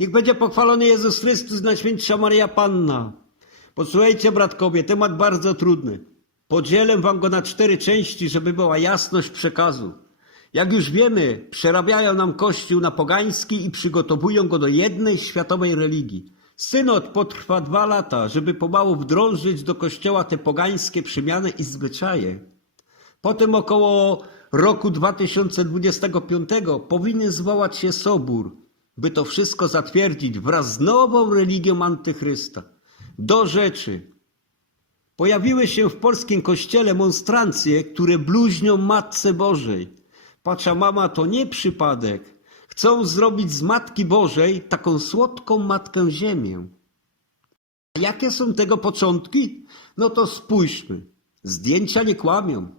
Niech będzie pochwalony Jezus Chrystus, Najświętsza Maria Panna. Posłuchajcie, bratkowie, temat bardzo trudny. Podzielę wam go na cztery części, żeby była jasność przekazu. Jak już wiemy, przerabiają nam Kościół na pogański i przygotowują go do jednej światowej religii. Synod potrwa dwa lata, żeby pomału wdrążyć do Kościoła te pogańskie przemiany i zwyczaje. Potem około roku 2025 powinien zwołać się sobór, by to wszystko zatwierdzić wraz z nową religią antychrysta. Do rzeczy. Pojawiły się w polskim kościele monstrancje, które bluźnią Matce Bożej. Patrza mama to nie przypadek. Chcą zrobić z Matki Bożej taką słodką Matkę Ziemię. A jakie są tego początki? No to spójrzmy. Zdjęcia nie kłamią.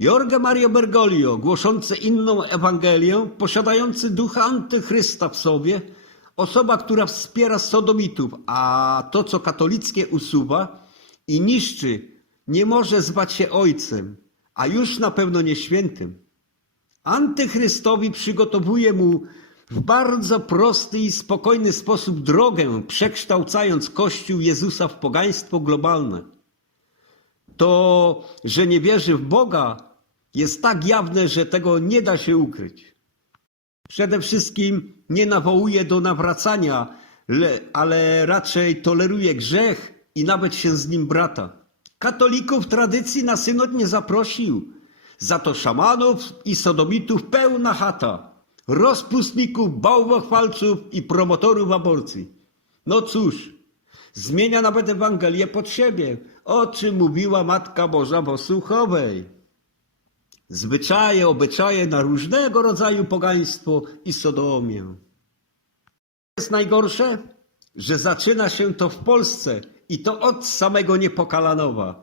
Jorge Mario Bergoglio, głoszący inną Ewangelię, posiadający ducha antychrysta w sobie, osoba, która wspiera sodomitów, a to, co katolickie usuwa i niszczy, nie może zwać się ojcem, a już na pewno nie świętym. Antychrystowi przygotowuje mu w bardzo prosty i spokojny sposób drogę, przekształcając Kościół Jezusa w pogaństwo globalne. To, że nie wierzy w Boga, jest tak jawne, że tego nie da się ukryć. Przede wszystkim nie nawołuje do nawracania, le- ale raczej toleruje grzech i nawet się z nim brata. Katolików tradycji na synod nie zaprosił. Za to szamanów i sodomitów pełna chata. Rozpustników, bałwochwalców i promotorów aborcji. No cóż, zmienia nawet Ewangelię pod siebie, o czym mówiła Matka Boża w Osłuchowej. Zwyczaje, obyczaje na różnego rodzaju pogaństwo i sodomię. jest najgorsze? Że zaczyna się to w Polsce i to od samego Niepokalanowa.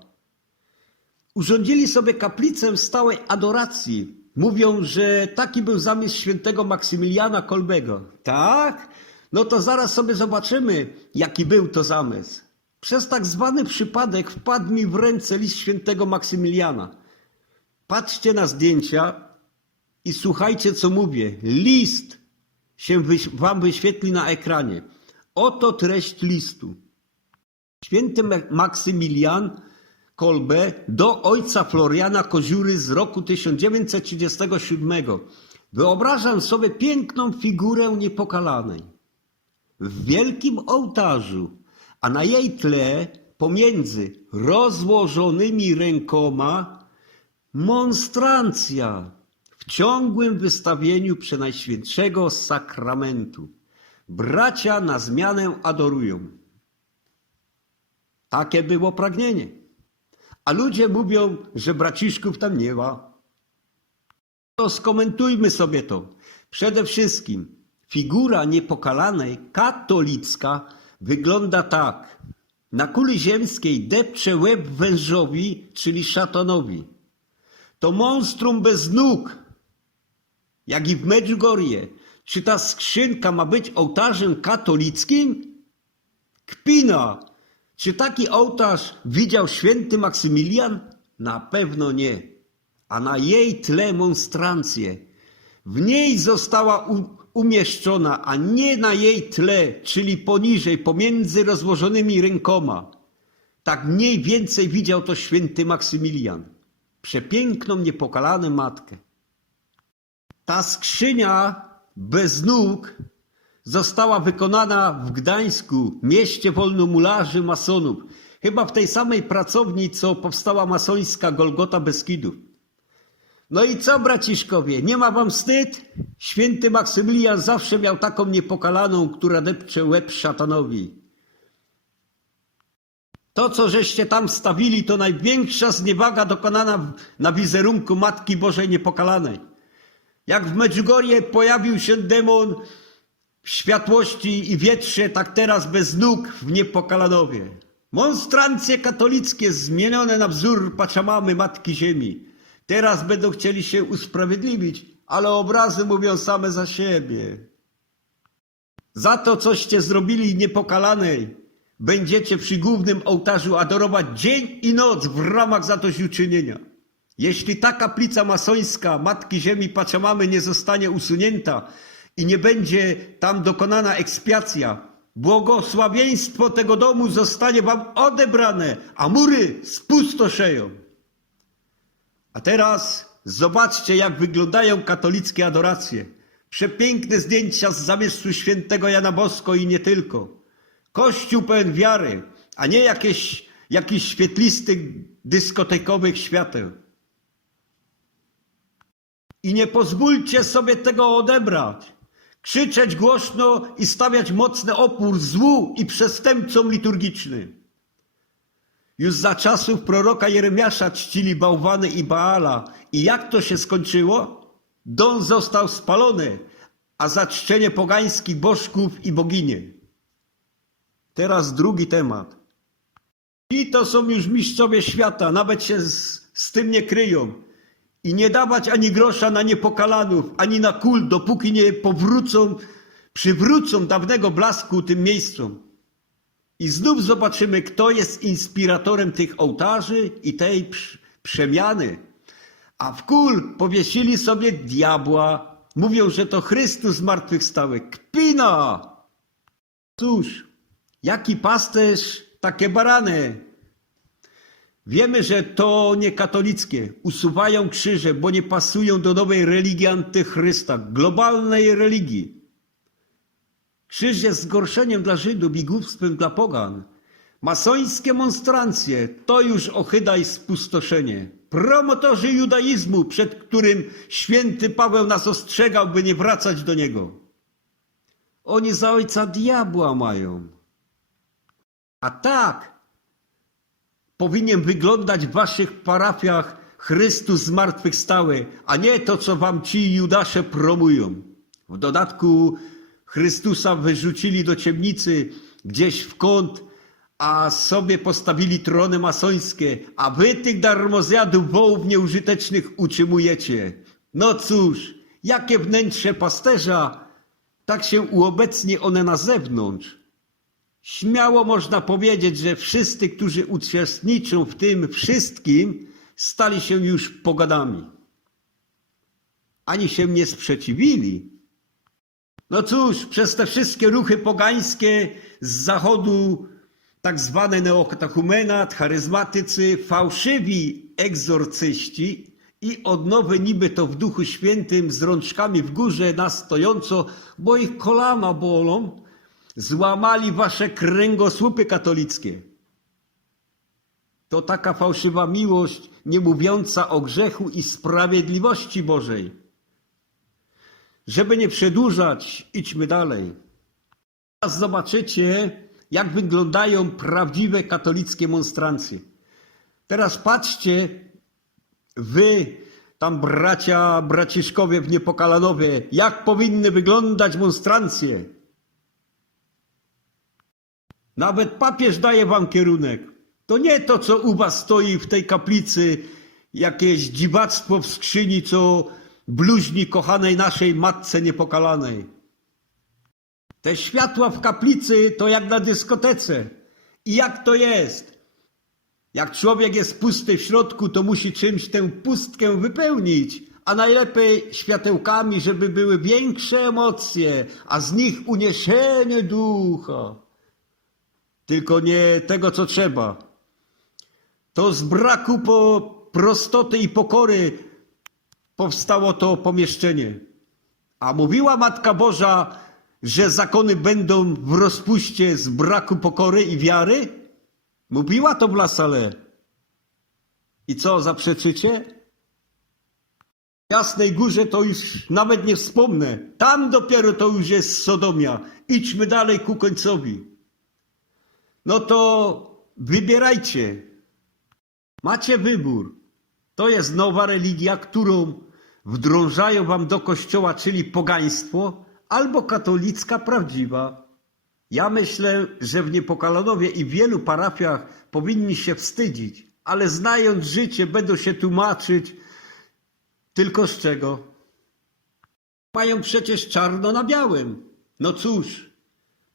Urządzili sobie kaplicę stałej adoracji. Mówią, że taki był zamysł świętego Maksymiliana Kolbego. Tak? No to zaraz sobie zobaczymy, jaki był to zamysł. Przez tak zwany przypadek wpadł mi w ręce list świętego Maksymiliana. Patrzcie na zdjęcia i słuchajcie, co mówię. List się wam wyświetli na ekranie. Oto treść listu. Święty Maksymilian Kolbe do ojca Floriana Koziury z roku 1937. Wyobrażam sobie piękną figurę niepokalanej. W wielkim ołtarzu, a na jej tle pomiędzy rozłożonymi rękoma monstrancja w ciągłym wystawieniu przenajświętszego sakramentu. Bracia na zmianę adorują. Takie było pragnienie. A ludzie mówią, że braciszków tam nie ma. To skomentujmy sobie to. Przede wszystkim figura niepokalanej, katolicka, wygląda tak. Na kuli ziemskiej depcze łeb wężowi, czyli szatanowi. To monstrum bez nóg, jak i w Medjugorje. Czy ta skrzynka ma być ołtarzem katolickim? Kpina! Czy taki ołtarz widział święty Maksymilian? Na pewno nie. A na jej tle monstrancję. W niej została umieszczona, a nie na jej tle, czyli poniżej, pomiędzy rozłożonymi rękoma. Tak mniej więcej widział to święty Maksymilian. Przepiękną, niepokalaną matkę. Ta skrzynia bez nóg została wykonana w Gdańsku, mieście wolnomularzy masonów. Chyba w tej samej pracowni, co powstała masońska Golgota Beskidów. No i co, braciszkowie, nie ma wam wstyd? Święty Maksymilian zawsze miał taką niepokalaną, która depcze łeb szatanowi. To, co żeście tam stawili, to największa zniewaga dokonana na wizerunku Matki Bożej Niepokalanej. Jak w Medjugorje pojawił się demon w światłości i wietrze, tak teraz bez nóg w Niepokalanowie. Monstrancje katolickie zmienione na wzór Pachamamy Matki Ziemi. Teraz będą chcieli się usprawiedliwić, ale obrazy mówią same za siebie. Za to, coście zrobili niepokalanej, będziecie przy głównym ołtarzu adorować dzień i noc w ramach zadośćuczynienia. Jeśli ta kaplica masońska Matki Ziemi Pachamamy nie zostanie usunięta i nie będzie tam dokonana ekspiacja, błogosławieństwo tego domu zostanie wam odebrane, a mury spustoszeją. A teraz zobaczcie, jak wyglądają katolickie adoracje. Przepiękne zdjęcia z zamieszczu świętego Jana Bosko i nie tylko. Kościół pełen wiary, a nie jakieś, jakiś świetlistych dyskotekowych świateł. I nie pozwólcie sobie tego odebrać. Krzyczeć głośno i stawiać mocny opór złu i przestępcom liturgicznym. Już za czasów proroka Jeremiasza czcili bałwany i Baala. I jak to się skończyło? Dom został spalony, a za czczenie pogańskich bożków i boginie. Teraz drugi temat. Ci to są już mistrzowie świata, nawet się z, z tym nie kryją. I nie dawać ani grosza na niepokalanów, ani na kul, dopóki nie powrócą, przywrócą dawnego blasku tym miejscom. I znów zobaczymy, kto jest inspiratorem tych ołtarzy i tej prz- przemiany. A w kul powiesili sobie diabła. Mówią, że to Chrystus zmartwychwstały. Kpina! Cóż, jaki pasterz, takie barany. Wiemy, że to nie katolickie. Usuwają krzyże, bo nie pasują do nowej religii antychrysta, globalnej religii. Krzyż jest zgorszeniem dla Żydów i głupstwem dla pogan. Masońskie monstrancje to już ochyda i spustoszenie. Promotorzy judaizmu, przed którym święty Paweł nas ostrzegał, by nie wracać do niego. Oni za ojca diabła mają. A tak powinien wyglądać w waszych parafiach Chrystus zmartwychwstały, a nie to, co wam ci Judasze promują. W dodatku Chrystusa wyrzucili do ciemnicy gdzieś w kąt, a sobie postawili trony masońskie, a wy tych darmozjadów wołów nieużytecznych utrzymujecie. No cóż, jakie wnętrze pasterza, tak się uobecni one na zewnątrz. Śmiało można powiedzieć, że wszyscy, którzy uczestniczą w tym wszystkim, stali się już pogadami. Ani się nie sprzeciwili. No cóż, przez te wszystkie ruchy pogańskie z zachodu, tak zwane neokatechumenat, charyzmatycy, fałszywi egzorcyści i odnowy niby to w duchu świętym z rączkami w górze na stojąco, bo ich kolana bolą, złamali wasze kręgosłupy katolickie. To taka fałszywa miłość, nie mówiąca o grzechu i sprawiedliwości Bożej. Żeby nie przedłużać, idźmy dalej. Teraz zobaczycie, jak wyglądają prawdziwe katolickie monstrancje. Teraz patrzcie, wy, tam bracia, braciszkowie w Niepokalanowie, jak powinny wyglądać monstrancje. Nawet papież daje wam kierunek. To nie to, co u was stoi w tej kaplicy, jakieś dziwactwo w skrzyni, co bluźni kochanej naszej matce niepokalanej. Te światła w kaplicy to jak na dyskotece. I jak to jest? Jak człowiek jest pusty w środku, to musi czymś tę pustkę wypełnić, a najlepiej światełkami, żeby były większe emocje, a z nich uniesienie ducha. Tylko nie tego, co trzeba. To z braku po prostoty i pokory powstało to pomieszczenie. A mówiła Matka Boża, że zakony będą w rozpuście z braku pokory i wiary? Mówiła to w La Salle. I co, zaprzeczycie? W Jasnej Górze to już nawet nie wspomnę. Tam dopiero to już jest Sodomia. Idźmy dalej ku końcowi. No to wybierajcie. Macie wybór. To jest nowa religia, którą wdrążają wam do kościoła, czyli pogaństwo, albo katolicka prawdziwa. Ja myślę, że w Niepokalanowie i w wielu parafiach powinni się wstydzić, ale znając życie, będą się tłumaczyć tylko z czego. Mają przecież czarno na białym. No cóż,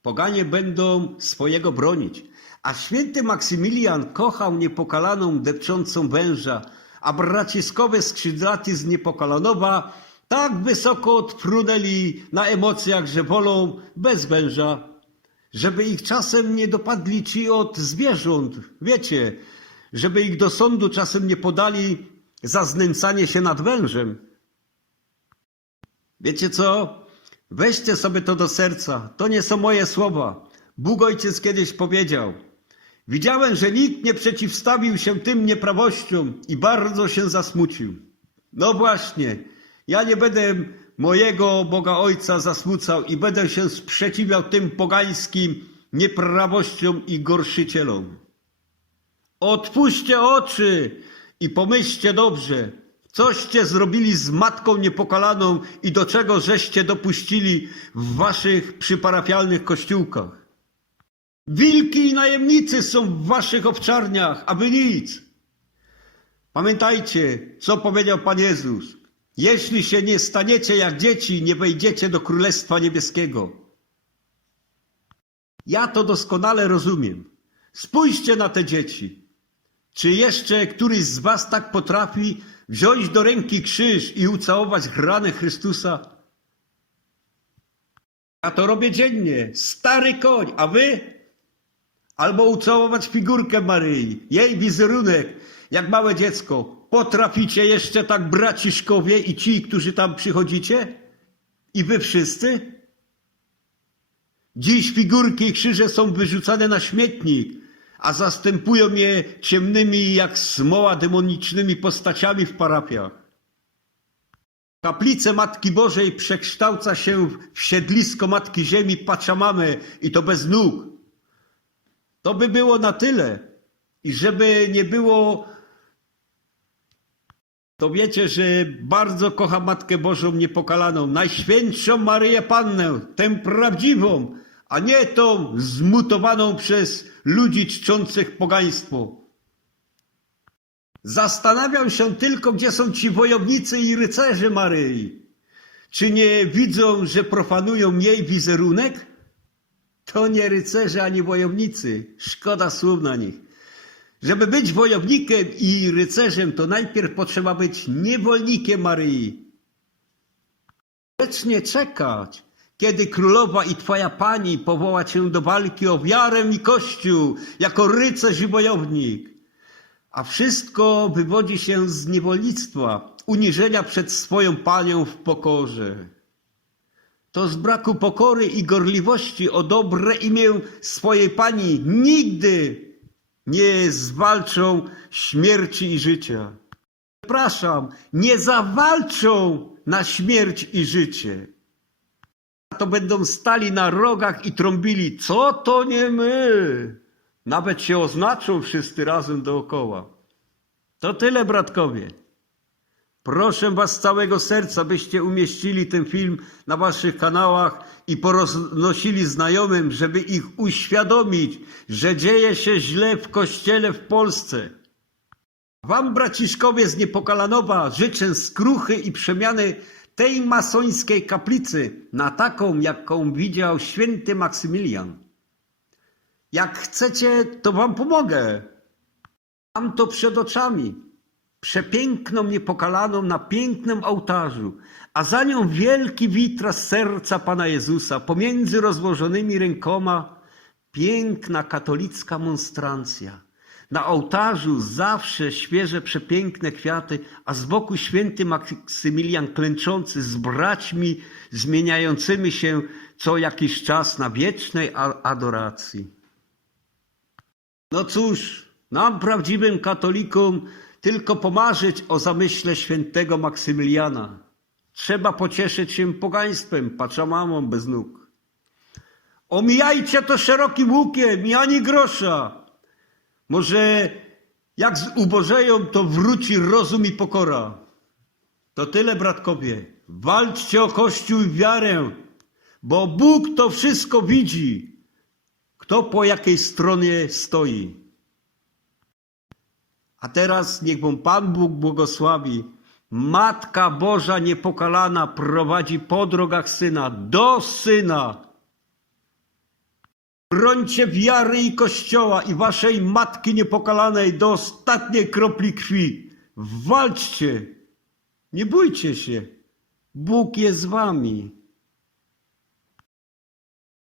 poganie będą swojego bronić. A święty Maksymilian kochał niepokalaną depczącą węża, a braciskowe skrzydlaty z Niepokalanowa tak wysoko odfrunęli na emocjach, że wolą bez węża, żeby ich czasem nie dopadli ci od zwierząt, wiecie, żeby ich do sądu czasem nie podali za znęcanie się nad wężem. Wiecie co? Weźcie sobie to do serca. To nie są moje słowa. Bóg Ojciec kiedyś powiedział: Widziałem, że nikt nie przeciwstawił się tym nieprawościom i bardzo się zasmucił. No właśnie, ja nie będę mojego Boga Ojca zasmucał i będę się sprzeciwiał tym pogańskim nieprawościom i gorszycielom. Otwórzcie oczy i pomyślcie dobrze, coście zrobili z matką niepokalaną i do czego żeście dopuścili w waszych przyparafialnych kościółkach. Wilki i najemnicy są w waszych obczarniach, a wy nic. Pamiętajcie, co powiedział Pan Jezus. Jeśli się nie staniecie jak dzieci, nie wejdziecie do Królestwa Niebieskiego. Ja to doskonale rozumiem. Spójrzcie na te dzieci. Czy jeszcze któryś z was tak potrafi wziąć do ręki krzyż i ucałować ranę Chrystusa? Ja to robię dziennie. Stary koń, a wy? Albo ucałować figurkę Maryi, jej wizerunek, jak małe dziecko. Potraficie jeszcze tak braciszkowie i ci, którzy tam przychodzicie? I wy wszyscy? Dziś figurki i krzyże są wyrzucane na śmietnik, a zastępują je ciemnymi jak smoła demonicznymi postaciami w parafiach. Kaplice Matki Bożej przekształca się w siedlisko Matki Ziemi Pachamamy i to bez nóg. To by było na tyle. I żeby nie było, to wiecie, że bardzo kocham Matkę Bożą niepokalaną, Najświętszą Maryję Pannę, tę prawdziwą, a nie tą zmutowaną przez ludzi czczących pogaństwo. Zastanawiam się tylko, gdzie są ci wojownicy i rycerze Maryi. Czy nie widzą, że profanują jej wizerunek? To nie rycerze ani wojownicy. Szkoda słów na nich. Żeby być wojownikiem i rycerzem, to najpierw potrzeba być niewolnikiem Maryi. Wiecznie czekać, kiedy królowa i twoja pani powoła cię do walki o wiarę i kościół, jako rycerz i wojownik. A wszystko wywodzi się z niewolnictwa, uniżenia przed swoją panią w pokorze. To z braku pokory i gorliwości o dobre imię swojej pani nigdy nie zwalczą śmierci i życia. Przepraszam, nie zawalczą na śmierć i życie. To będą stali na rogach i trąbili, co to nie my. Nawet się oznaczą wszyscy razem dookoła. To tyle, bratkowie. Proszę Was z całego serca, byście umieścili ten film na Waszych kanałach i poroznosili znajomym, żeby ich uświadomić, że dzieje się źle w Kościele w Polsce. Wam, braciszkowie z Niepokalanowa, życzę skruchy i przemiany tej masońskiej kaplicy na taką, jaką widział święty Maksymilian. Jak chcecie, to Wam pomogę. Mam to przed oczami przepiękną, niepokalaną na pięknym ołtarzu, a za nią wielki witras serca Pana Jezusa, pomiędzy rozłożonymi rękoma piękna katolicka monstrancja. Na ołtarzu zawsze świeże, przepiękne kwiaty, a z boku święty Maksymilian klęczący z braćmi zmieniającymi się co jakiś czas na wiecznej adoracji. No cóż, nam prawdziwym katolikom tylko pomarzyć o zamyśle świętego Maksymiliana. Trzeba pocieszyć się pogaństwem, paczamamą bez nóg. Omijajcie to szerokim łukiem i ani grosza. Może jak zubożeją, to wróci rozum i pokora. To tyle, bratkowie. Walczcie o Kościół i wiarę, bo Bóg to wszystko widzi. Kto po jakiej stronie stoi. A teraz niech wam Pan Bóg błogosławi. Matka Boża niepokalana prowadzi po drogach Syna do Syna. Brońcie wiary i Kościoła i waszej Matki niepokalanej do ostatniej kropli krwi. Walczcie. Nie bójcie się. Bóg jest z wami.